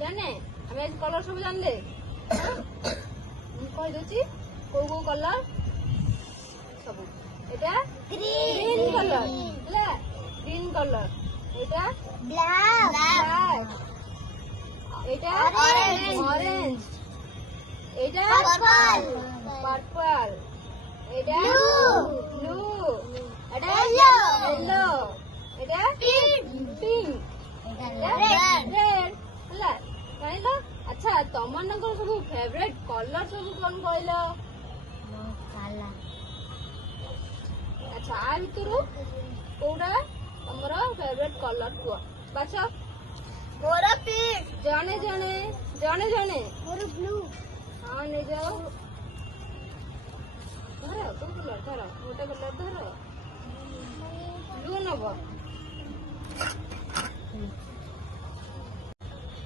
জানে আমি আজ কলর সব জানলে কই দউছি কোউ কোউ কলর সব এটা গ্রিন কলর ହେଲା গ্রিন কলর এটা ব্ল্যাক এটা অরেঞ্জ এটা পার্পল এটা ব্লু এটা ইয়েলো এটা পিঙ্ক ରେଡ୍ ହେଲା ଜାଣିଲ ଆଚ୍ଛା ତମମାନଙ୍କର ସବୁ ଫେଭରେଟ କଲର ସବୁ କଣ କହିଲ ଆଚ୍ଛା ଆ ଭିତରୁ କୋଉଟା ତମର ଫେଭରେଟ କଲର କୁହ ବାଛ ମୋର ପିଙ୍କ ଜଣେ ଜଣେ ଜଣେ ଜଣେ ମୋର ବ୍ଲୁ ହଁ ନେଇଯାଅ ଧର କୋଉ କଲର ଧର ଗୋଟେ କଲର ଧର ବ୍ଲୁ ନବ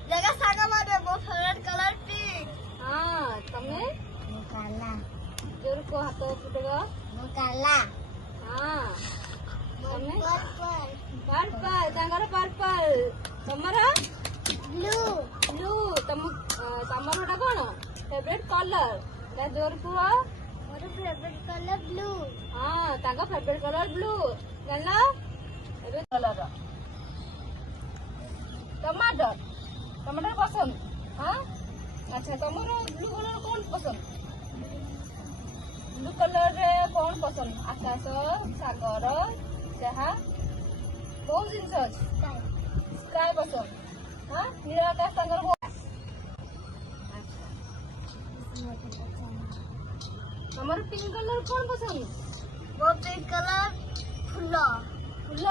ଜାଗା ସାଙ୍ଗ ମାନେ ମୋ ଫେଭରେଟ କଲର ପିଙ୍କ ହଁ ତମେ ମୁଁ କାଲା ଜୋର କୋ ହାତ ଫୁଟେଇବ ମୁଁ କାଲା ହଁ ତମେ ପର୍ପଲ ପର୍ପଲ ତାଙ୍କର ପର୍ପଲ ତମର ବ୍ଲୁ ବ୍ଲୁ ତମର ଏଟା କଣ ଫେଭରେଟ କଲର ଏଟା ଜୋର କୁହ ମୋର ଫେଭରେଟ କଲର ବ୍ଲୁ ହଁ ତାଙ୍କ ଫେଭରେଟ କଲର ବ୍ଲୁ ଜାଣିଲ ଏବେ କଲର ଟମାଟର ଟମାଟର ପସନ୍ଦ ହଁ ଆଚ୍ଛା ତମର ବ୍ଲୁ କଲର କଣ ପସନ୍ଦ ବ୍ଲୁ କଲରରେ କଣ ପସନ୍ଦ ଆକାଶ ସାଗର ଯାହା ବହୁତ ଜିନିଷ ଅଛି ସ୍କାଏ ପସନ୍ଦ ହଁ ନୀଳ ଆକାଶ ତାଙ୍କର ତମର ପିଙ୍କ କଲର କଣ ପସନ୍ଦ ମୋ ପିଙ୍କ କଲର ଫୁଲ ଫୁଲ